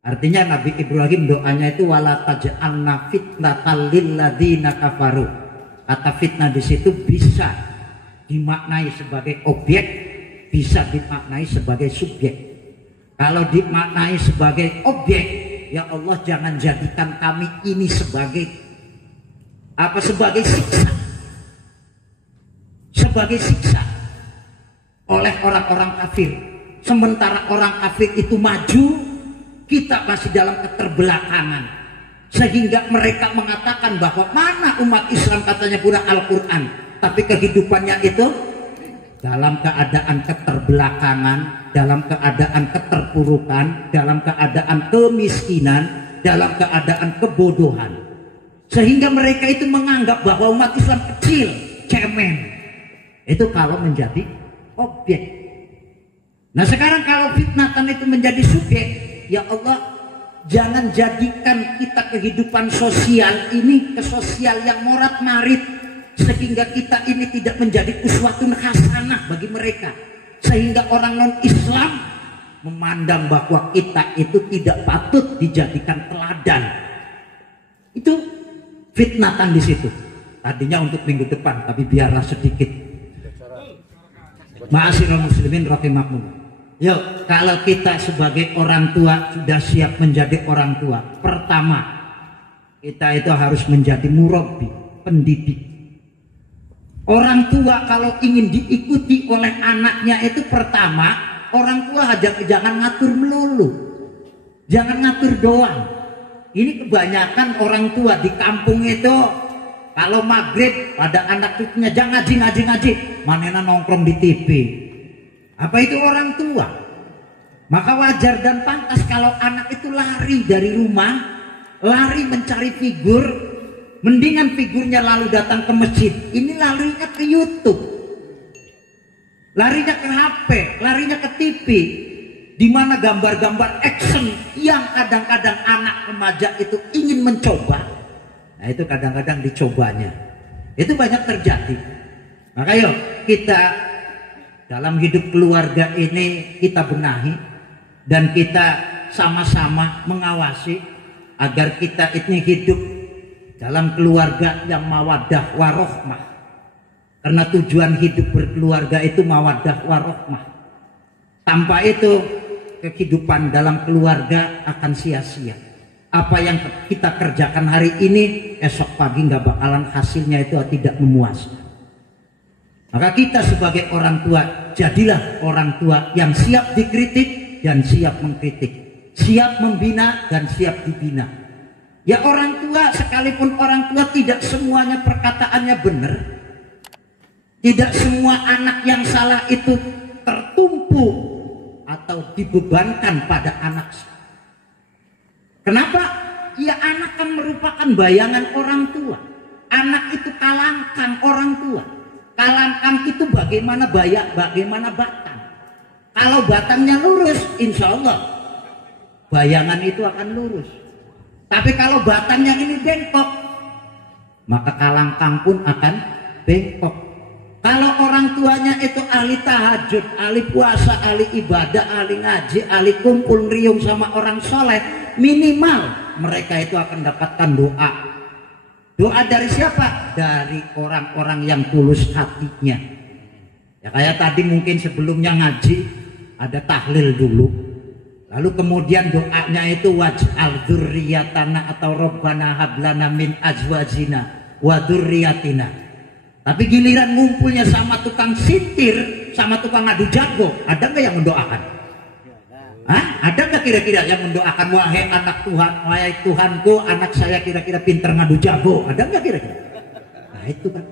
Artinya Nabi Ibrahim doanya itu wala taj'alna fitnatal lil ladzina kafaru. Kata fitnah di situ bisa dimaknai sebagai objek, bisa dimaknai sebagai subjek. Kalau dimaknai sebagai objek, ya Allah jangan jadikan kami ini sebagai apa? Sebagai siksa. Sebagai siksa oleh orang-orang kafir. Sementara orang kafir itu maju, kita masih dalam keterbelakangan. Sehingga mereka mengatakan bahwa mana umat Islam katanya punya Al-Quran, tapi kehidupannya itu dalam keadaan keterbelakangan, dalam keadaan keterpurukan, dalam keadaan kemiskinan, dalam keadaan kebodohan. Sehingga mereka itu menganggap bahwa umat Islam kecil, cemen. Itu kalau menjadi objek. Nah sekarang kalau fitnatan itu menjadi subjek, ya Allah jangan jadikan kita kehidupan sosial ini ke sosial yang morat marit, sehingga kita ini tidak menjadi uswatun hasanah bagi mereka, sehingga orang non Islam memandang bahwa kita itu tidak patut dijadikan teladan. Itu fitnatan di situ. Tadinya untuk minggu depan, tapi biarlah sedikit. Ma'asyiral muslimin rahimakumullah. Yuk, kalau kita sebagai orang tua sudah siap menjadi orang tua, pertama kita itu harus menjadi murabbi, pendidik. Orang tua kalau ingin diikuti oleh anaknya itu pertama, orang tua jangan ngatur melulu, jangan ngatur doang. Ini kebanyakan orang tua di kampung itu kalau maghrib pada anak cucunya jangan ngaji, manena nongkrong di TV. Apa itu orang tua? Maka wajar dan pantas kalau anak itu lari dari rumah, lari mencari figur, mendingan figurnya lalu datang ke masjid. Ini larinya ke YouTube, larinya ke HP, larinya ke TV, di mana gambar-gambar action yang kadang-kadang anak remaja itu ingin mencoba. Nah itu kadang-kadang dicobanya. Itu banyak terjadi. Maka yuk kita dalam hidup keluarga ini kita benahi dan kita sama-sama mengawasi agar kita ini hidup dalam keluarga yang mawaddah warohmah. Karena tujuan hidup berkeluarga itu mawaddah warohmah. Tanpa itu kehidupan dalam keluarga akan sia-sia. Apa yang kita kerjakan hari ini, esok pagi nggak bakalan hasilnya itu tidak memuaskan. Maka kita sebagai orang tua, jadilah orang tua yang siap dikritik dan siap mengkritik, siap membina dan siap dibina. Ya orang tua, sekalipun orang tua tidak semuanya perkataannya benar, tidak semua anak yang salah itu tertumpu atau dibebankan pada anak. Kenapa? Ya anak kan merupakan bayangan orang tua. Anak itu kalangkang orang tua. Kalangkang itu bagaimana bagaimana batang. Kalau batangnya lurus, insya Allah bayangan itu akan lurus. Tapi kalau batangnya ini bengkok, maka kalangkang pun akan bengkok. Kalau orang tuanya itu ahli tahajud, ahli puasa, ahli ibadah, ahli ngaji, ahli kumpul riung sama orang soleh, minimal mereka itu akan dapatkan doa. Doa dari siapa? Dari orang-orang yang tulus hatinya. Ya kayak tadi mungkin sebelumnya ngaji ada tahlil dulu, lalu kemudian doanya itu waj'al dzurriyyatana atau Rabbana hablana min azwajina wa dzurriyyatina. Tapi giliran ngumpulnya sama tukang sintir, sama tukang adu jago, ada nggak yang mendoakan? Hah? Ada nggak kira-kira yang mendoakan, wahai anak Tuhan, wahai Tuhanku, anak saya kira-kira pinter ngadu jago? Ada nggak kira-kira? Nah itu kan.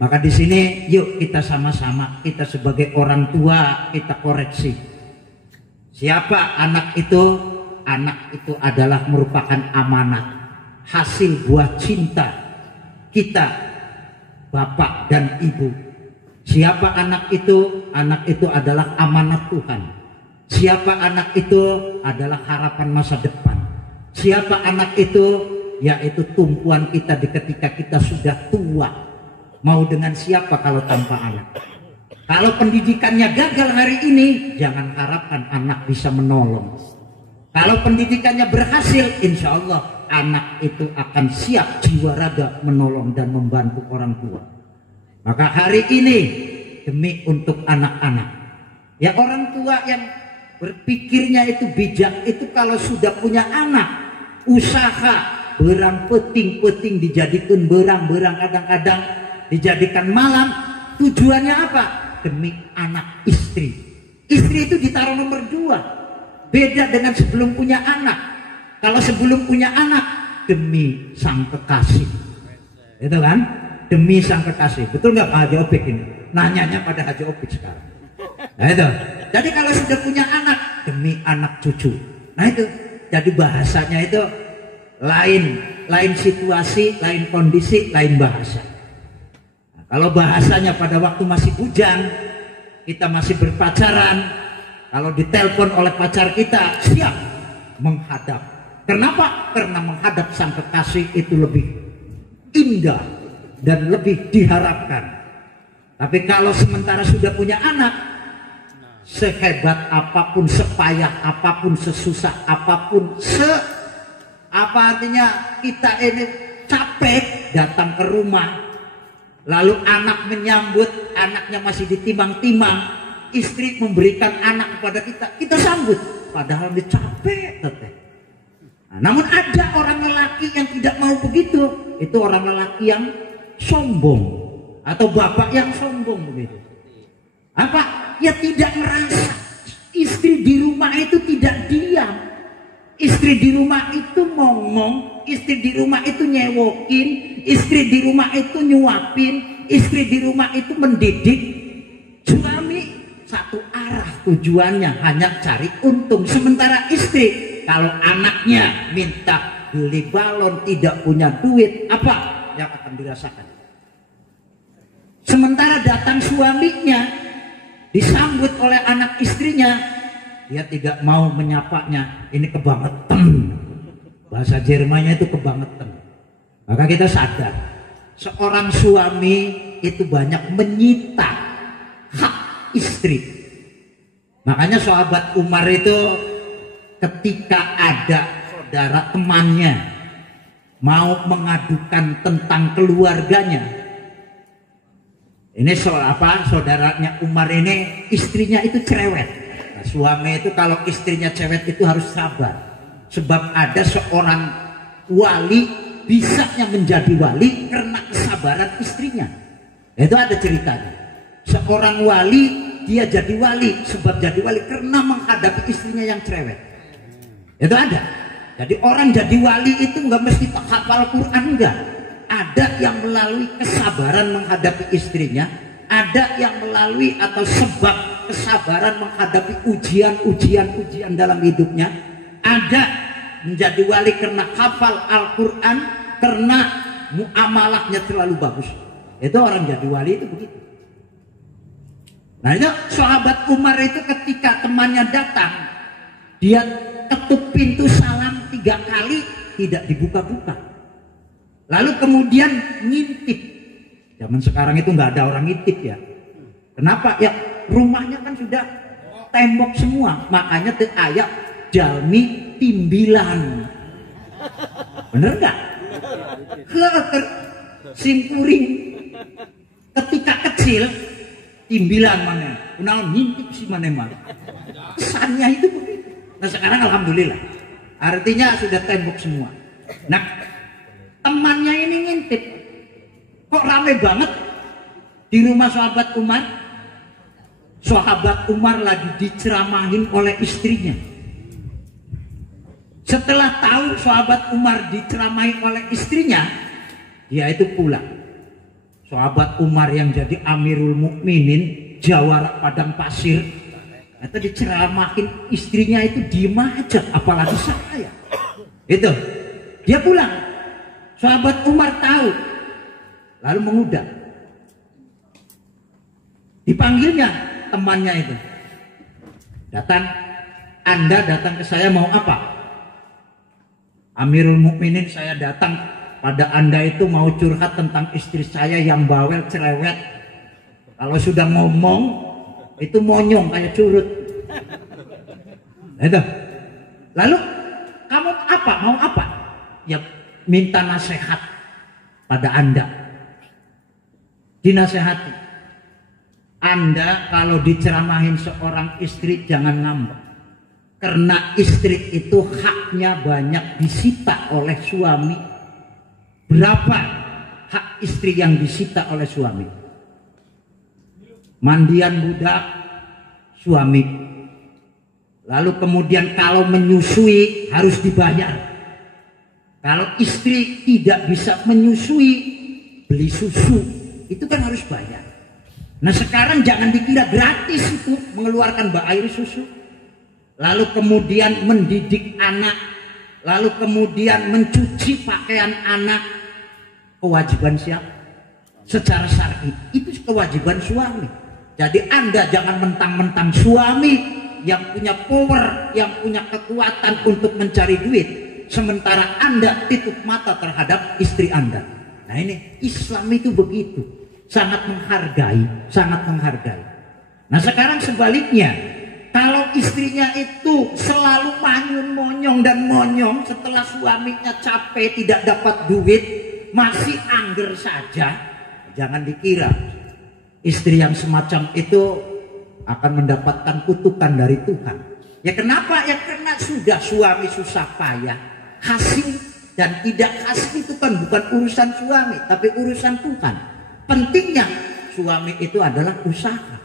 Maka di sini yuk kita sama-sama, kita sebagai orang tua kita koreksi. Siapa anak itu? Anak itu adalah merupakan amanat, hasil buah cinta kita, bapak dan ibu. Siapa anak itu? Anak itu adalah amanat Tuhan. Siapa anak itu? Adalah harapan masa depan. Siapa anak itu? Yaitu tumpuan kita di ketika kita sudah tua. Mau dengan siapa kalau tanpa anak? Kalau pendidikannya gagal hari ini, jangan harapkan anak bisa menolong. Kalau pendidikannya berhasil, insya Allah anak itu akan siap jiwa raga menolong dan membantu orang tua. Maka hari ini demi untuk anak-anak, ya orang tua yang berpikirnya itu bijak itu kalau sudah punya anak, usaha berang peting-peting dijadikan berang-berang, kadang-kadang dijadikan malam. Tujuannya apa? Demi anak istri. Istri itu ditaruh nomor 2. Beda dengan sebelum punya anak. Kalau sebelum punya anak demi sang kekasih, itu kan? Demi sang kekasih. Betul nggak Pak Haji Opik ini? Nanyanya pada Haji Opik sekarang. Nah itu. Jadi kalau sudah punya anak demi anak cucu. Nah itu. Jadi bahasanya itu lain situasi, lain kondisi, lain bahasa. Nah, kalau bahasanya pada waktu masih bujang, kita masih berpacaran, kalau ditelepon oleh pacar kita, siap menghadap. Kenapa? Karena menghadap sang kekasih itu lebih indah dan lebih diharapkan. Tapi kalau sementara sudah punya anak, sehebat apapun, sepayah apapun, sesusah apapun, apa artinya kita ini capek datang ke rumah, lalu anak menyambut, anaknya masih ditimang-timang, istri memberikan anak kepada kita, kita sambut, padahal dia capek teteh. Nah, namun ada orang lelaki yang tidak mau begitu, itu orang lelaki yang sombong atau bapak yang sombong begitu. Apa? Ya tidak merasa. Istri di rumah itu tidak diam. Istri di rumah itu ngomong, istri di rumah itu nyewokin, istri di rumah itu nyuapin, istri di rumah itu mendidik. Suami satu arah tujuannya hanya cari untung. Sementara istri kalau anaknya minta beli balon tidak punya duit, apa yang akan dirasakan? Sementara datang suaminya disambut oleh anak istrinya, dia tidak mau menyapanya. Ini kebangetan. Bahasa Jermannya itu kebangetan. Maka kita sadar, seorang suami itu banyak menyita hak istri. Makanya sahabat Umar itu ketika ada saudara temannya mau mengadukan tentang keluarganya, ini soal apa? Saudaranya Umar ini istrinya itu cerewet. Nah, suami itu kalau istrinya cerewet itu harus sabar. Sebab ada seorang wali bisanya menjadi wali karena kesabaran istrinya. Itu ada ceritanya. Seorang wali dia jadi wali sebab jadi wali karena menghadapi istrinya yang cerewet. Itu ada. Jadi orang jadi wali itu nggak mesti hafal Quran, enggak. Ada yang melalui kesabaran menghadapi istrinya, ada yang melalui atau sebab kesabaran menghadapi ujian dalam hidupnya, ada menjadi wali karena hafal Al-Quran, karena muamalahnya terlalu bagus. Itu orang jadi wali itu begitu. Nah itu sahabat Umar itu ketika temannya datang, dia ketuk pintu salam 3 kali tidak dibuka-buka. Lalu kemudian ngintip. Zaman sekarang itu nggak ada orang ngintip ya. Kenapa? Ya rumahnya kan sudah tembok semua. Makanya tuh ayat jalmi timbilan. Bener nggak? Simpuring. Ketika kecil timbilan mana? Kenal ngintip si mana mah. Kesannya itu begitu. Nah sekarang alhamdulillah. Artinya sudah tembok semua. Nah temannya ini ngintip, kok rame banget di rumah sahabat Umar. Sahabat Umar lagi diceramahin oleh istrinya. Setelah tahu sahabat Umar diceramahin oleh istrinya, dia itu pulang. Sahabat Umar yang jadi Amirul Mukminin, jawara padang pasir, itu diceramahin istrinya itu diem aja, apalagi saya. Itu dia pulang. Sahabat Umar tahu, lalu mengundang. Dipanggilnya temannya itu. Datang, Anda datang ke saya mau apa? Amirul Mukminin, saya datang pada Anda itu mau curhat tentang istri saya yang bawel cerewet. Kalau sudah ngomong itu monyong kayak curut. Itu. Lalu kamu apa? Mau apa? Ya minta nasihat pada Anda. Dinasehati. Anda kalau diceramahin seorang istri jangan ngambek. Karena istri itu haknya banyak disita oleh suami. Berapa hak istri yang disita oleh suami? Mandian budak suami. Lalu kemudian kalau menyusui harus dibayar. Kalau istri tidak bisa menyusui, beli susu, itu kan harus bayar. Nah sekarang jangan dikira gratis itu mengeluarkan air susu. Lalu kemudian mendidik anak. Lalu kemudian mencuci pakaian anak. Kewajiban siapa? Secara syar'i itu kewajiban suami. Jadi Anda jangan mentang-mentang suami yang punya power, yang punya kekuatan untuk mencari duit. Sementara Anda tutup mata terhadap istri Anda. Nah ini Islam itu begitu. Sangat menghargai, sangat menghargai. Nah sekarang sebaliknya, kalau istrinya itu selalu manyun-monyong dan monyong setelah suaminya capek tidak dapat duit, masih angger saja, jangan dikira istri yang semacam itu akan mendapatkan kutukan dari Tuhan. Ya kenapa? Ya karena sudah suami susah payah, hasil dan tidak hasil itu kan bukan urusan suami, tapi urusan Tuhan. Pentingnya suami itu adalah usaha.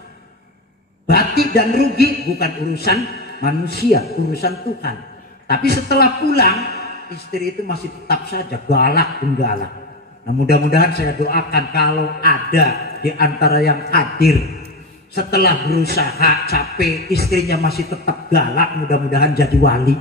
Batik dan rugi bukan urusan manusia, urusan Tuhan. Tapi setelah pulang, istri itu masih tetap saja galak dan galak. Nah mudah-mudahan saya doakan kalau ada di antara yang hadir setelah berusaha capek istrinya masih tetap galak, mudah-mudahan jadi wali.